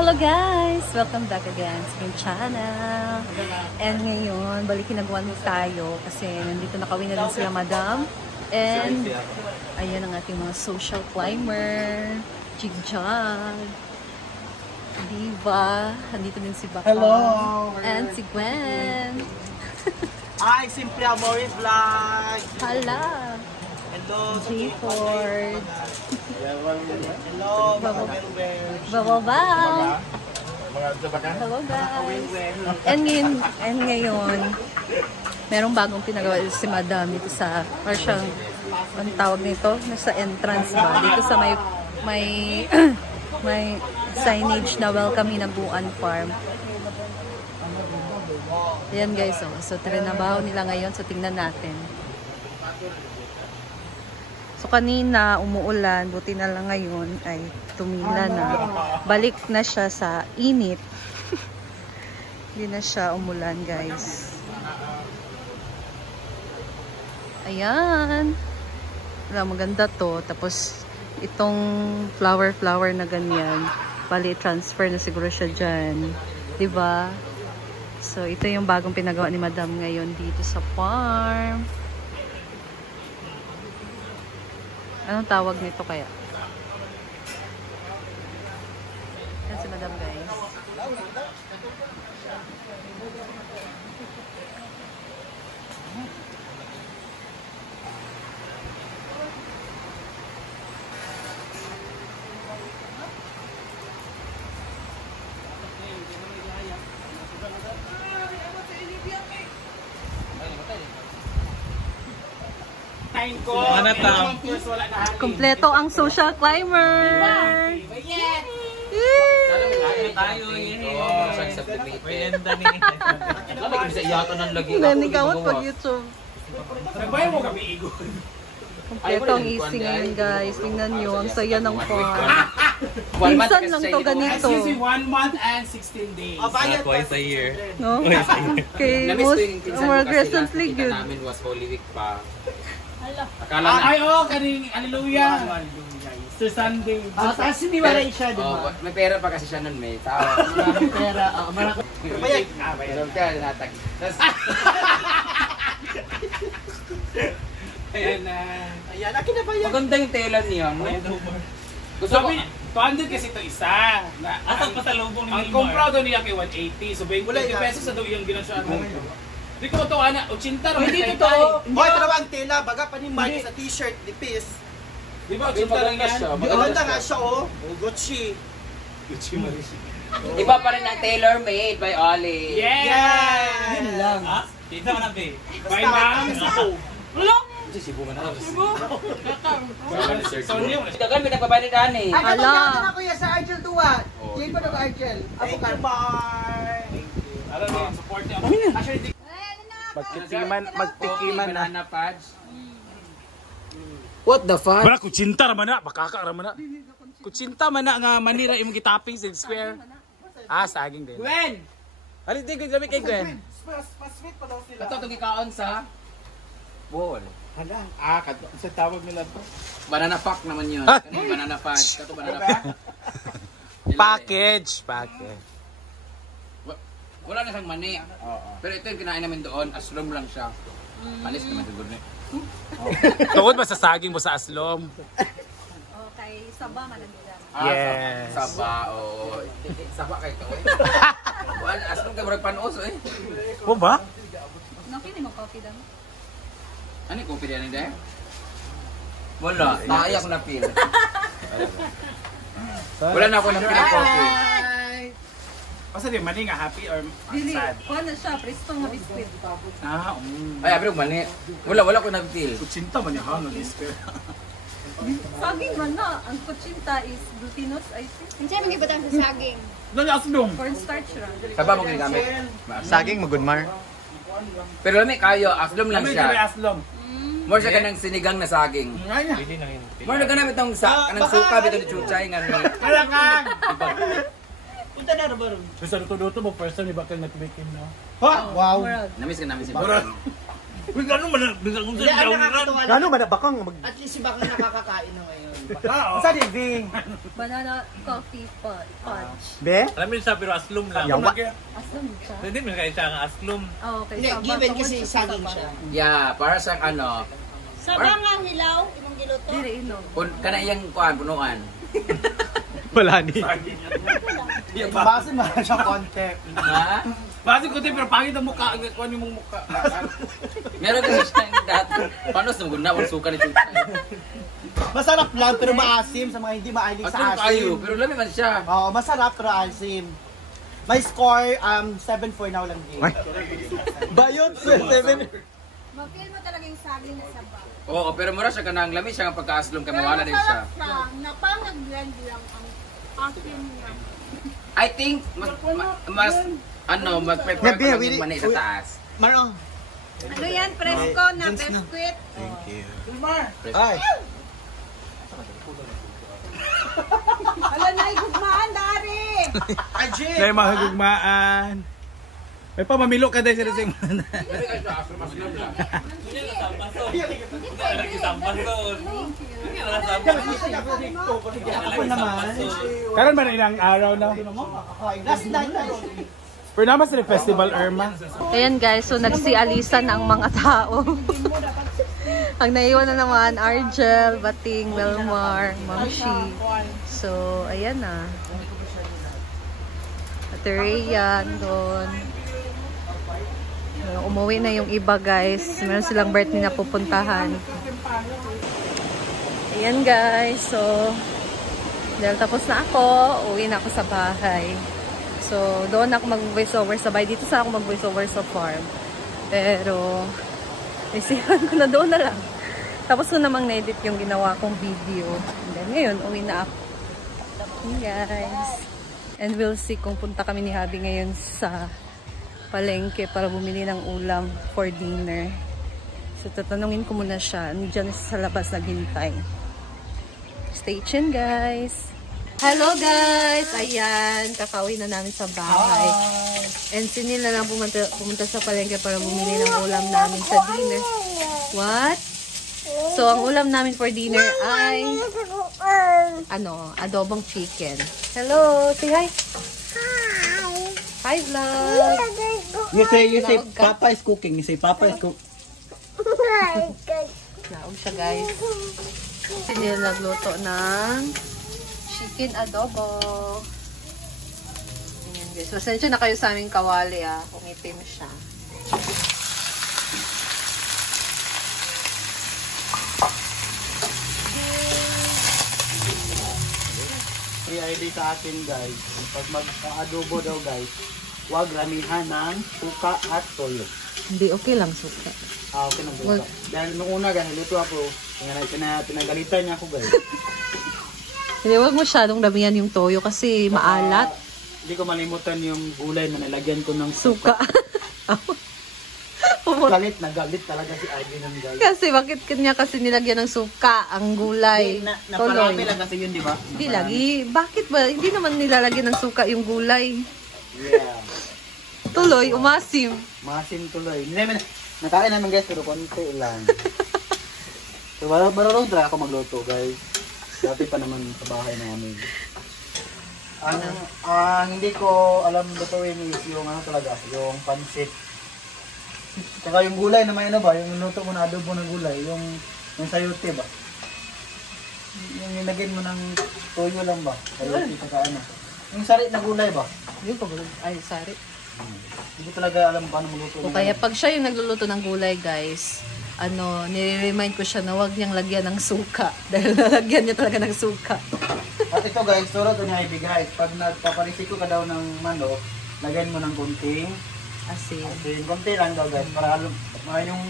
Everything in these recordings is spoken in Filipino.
Hello guys! Welcome back again sa aking channel. And ngayon, balikin na buwan tayo kasi nandito nakawin na din sila madam. And ayan ang ating mga social climber. Jigjag. Diva. Nandito din si Baka. Hello! And si Gwen. Hi, Simple Amores Vlog! Hala! Hello! J-Ford. Hello! Bababaw! Hello guys! And ngayon, merong bagong pinagawa si Madam dito sa, or siyang, ang tawag nito, nasa entrance ba? Dito sa may signage na welcome Hinaguan Farm. Ayan guys, oh. So trinabaho nila ngayon, so tingnan natin. So kanina umuulan, buti na lang ngayon ay tumila na. Balik na siya sa init. Hindi na siya umulan guys. Ayan. Wala, maganda to. Tapos itong flower na ganyan. Bali transfer na siguro siya dyan. Diba? So ito yung bagong pinagawa ni Madam ngayon dito sa farm. Anong tawag nito kaya? Yan si Madam guys. Kompleto ang social climber. Nanigawat pag YouTube. Kompleto ang easy ngayon guys. Tingnan nyo, ang saya ng farm. Minsan lang to ganito. 1 month and 16 days. Twice a year. No? Okay, more aggressively good. Namin was Holy Week pa. Ay, kaning hallelujah. Sa Sunday. Tapos hindi wala siya, di ba? May pera pa kasi siya nun, may tao. May pera. Marako. Bayag. Bayag ka, natag. Ayan na. Ayan, akin na bayag. Maganda yung tela niya. Gusto ko. 200 kasi ito isa. Atang pasalubong ni Ang comprado niya kay 180. So 20 pesos sa daw yung ginasaan mo. Di ko ito, ana, 80 rin. Hindi ito. Hoy, tarawa ang tela, baga pa ni Mark sa t-shirt, ni Piz. Di ba, 80 So, lang maganda yan? siya. Maganda nga siya, oh. Gucci. Iba pa rin ang tailor-made by Ollie. Yeah! Yun lang. Ha? Dito man natin. Bye, ma'am. Sibo ka na. So, niyo. Dagan, may nagpabalidaan eh. Ala. Ay, na kuya sa Argel Tuwa. Jane pa na Argel. Thank you, Mark. Alam mo, support niya. Actually, Magtikiman banana fudge. What the fuck? Bara kutsinta ra man na, bakaka ra man na. Kutsinta man na nga manira imong gitapping sa square. Saging din. Gwen! Ali din ko gabi kay Gwen. Pa-sweet pa daw sila. Ito itong ikaon sa wall. Hala, sa tawag nila to. Banana pack naman yun. Kanina banana fudge. Ito banana pack. Package. Wala na siyang mani. Pero ito yung kinain namin doon. Aslom lang siya. Alis naman siguro niya. Tungod ba sa saging mo sa aslom? Okay, saba man ang nila. Yes. Saba, oo. Saba kayo ito eh. Aslom kayo marag panos eh. O ba? Nakini mo coffee damo? Ano yung coffee yan hindi? Wala. Nakaya ko na feel. Wala na ako na feel ng coffee. Kasi di mali nga happy or Dili, sad. kuha na siya, presto nga biskwit. Ay, pero mani. Wala ko na feel. Kutsinta man yung hanggang isker. Saging man na, ang kutsinta is glutinous, I think. Hindi siya mag-ibatang sa saging. Dali aslong. Cornstarch ra. Saba mo ginagamit. Saging magudmar. Pero lami kayo, aslom lang Kami kami siya. aslong. More siya ka ng sinigang na saging. More na ganap itong kanang suka, itong chuchay nga. Kaya kang! Punta na ba ron? Sa luto-luto mo, first time iba kang nag-weekend, no? Ha? Wow. Namiss ka namin si Baron. Biglang kung Hindi, ang nakakatawa lang. Gano ba na bakang At least si Bakang nakakakain na ngayon. Sa diving. Banana coffee punch. Be? Alam mo sa pero aslum lang. Yawa. Aslam siya. Hindi mo kayo siya ang aslum. Oh, okay. Hindi, given kasi saging siya. Yeah, para sa ano, Sabang ang hilaw, imong giluto. Dire ino. kana iyang kuan punuan. Wala ni. Base mo siya konti. Ha? Basi ko pero pangit ang mukha, ang kuan yung mukha. Meron kasi siyang dati. Paano sa guna wala suka ni Chuchay? Masarap lang pero maasim sa mga hindi mahilig Aslum sa kayo, asim. pero lami man siya. Oo, masarap pero asim. My score 7-4 now lang din. Bayot 7. Mapil mo talaga yung saging na sabang. Oo, pero mura siya kanang lami siya nga pagka-aslum kay mawala din siya. Napangag-blend lang ang asim niya. I think mas mag-prefer ko lang yung mani sa taas. Marong. Ano yan? Presko na biscuit. Ay. Hala na, igugmaan, dari! Dahil mahagugmaan. May pamamilo ka dahil sila sing Ako naman. Karon ba na ilang araw na? Last night na. Pero naman sa festival, Irma. Ayan guys, so nagsialisan ang mga tao. Ang naiwan na naman, Argel, Bating, Belmar, Mamshi. So, ayan na. Ate Rhea, doon. Umuwi na yung iba guys. Meron silang birthday na pupuntahan. Ayan guys, so dahil tapos na ako, uwi na ako sa bahay. So, doon ako mag-voiceover sa bahay. Dito sa ako mag-voiceover sa farm. Pero, isipan ko na doon na lang. Tapos ko namang na-edit yung ginawa kong video. And then, ngayon, uwi na ako. Hey guys. And we'll see kung punta kami ni Habi ngayon sa palengke para bumili ng ulam for dinner. So, tatanungin ko muna siya. Nandiyan sa labas naghintay. Stay tuned, guys! Hello guys! Ayan, kakauwi na namin sa bahay. And sinil na lang pumunta sa palengke para bumili ng ulam namin sa dinner. What? So, ang ulam namin for dinner ay adobong chicken. Hello! Say hi! Hi vlog! You say Papa is cooking. You say Papa is cooking. Naog siya guys. Sinil nagluto ng chicken adobo. Ayan guys. Pasensya na kayo sa aming kawali kung itim siya. Free ID sa atin guys. Pag mag-adobo daw guys, huwag ramihan ng suka at toyo. Hindi, okay lang suka. Okay na suka. Dahil nung una ganun, luto ako. Pinagalitan niya ako guys. Hindi, huwag masyadong damihan yung toyo kasi maalat. Hindi ko malimutan yung gulay na nilagyan ko ng Suka. Galit na galit talaga si Ivy ng guys. Kasi bakit kanya kasi nilagyan ng suka ang gulay? Naparami lang kasi yun, di ba? Hindi lagi. Bakit ba? Hindi naman nilalagyan ng suka yung gulay. Yeah. Tuloy, umasim. Masin tuloy. Nakain namin guys, pero konti lang. So, marunong talaga ako magluto guys. Dati pa naman sa bahay namin. Ang hindi ko alam lutuin is yung talaga, yung pansit. Saka yung gulay na may yung luto mo na adobo ng gulay, yung sayote ba? Yung nilagyan mo ng toyo lang ba? Sayote saka yung sari na gulay ba? Yung pag ay, sorry. Hindi ko talaga alam paano magluto. O kaya pag siya yung nagluluto ng gulay, guys, nire-remind ko siya na huwag niyang lagyan ng suka. Dahil nalagyan niya talaga ng suka. At ito guys, turo ito niya ibigay. Pag nagpaparisiko ka daw ng manok, lagyan mo ng kunting Asin. konti lang daw guys. Para yung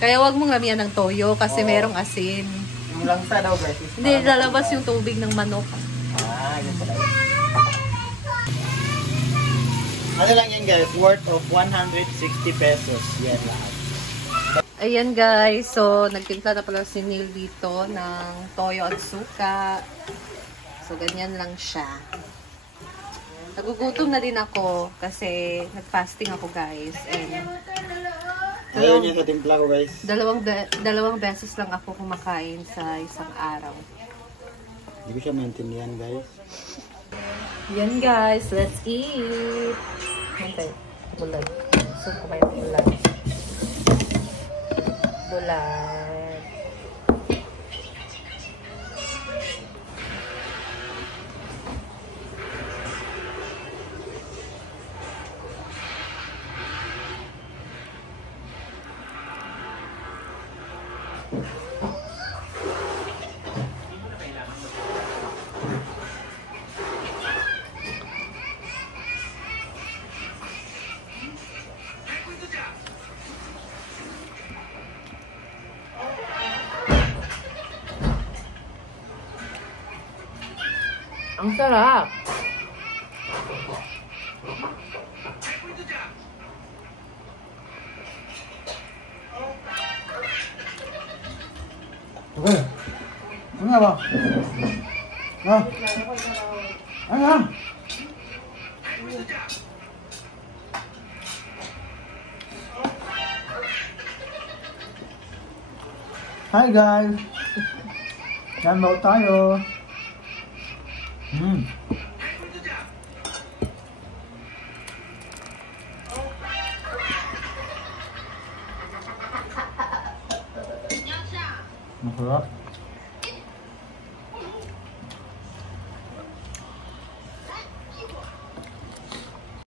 Kaya huwag mong ramihan ng toyo kasi merong asin. yung langsa daw guys. Hindi, lalabas yung tubig ng manok. Yun pala. Ano lang yan guys, worth of 160 pesos. Yan lahat. Ayan guys, so nagtimpla na pala si Neil dito ng toyo at suka. So ganyan lang siya. Nagugutom na din ako kasi nag-fasting ako guys. And Ayaw niya sa timpla ko, guys. Dalawang beses lang ako kumakain sa isang araw. Hindi ko siya maintindihan, guys. Yan guys, let's eat! Hintay, bulag. Gusto ko kayo bulag. Bulag. Ang sarap! Okay. Ano nga ba? Ha? Ano nga? Hi guys! Yan mo tayo. Masarap.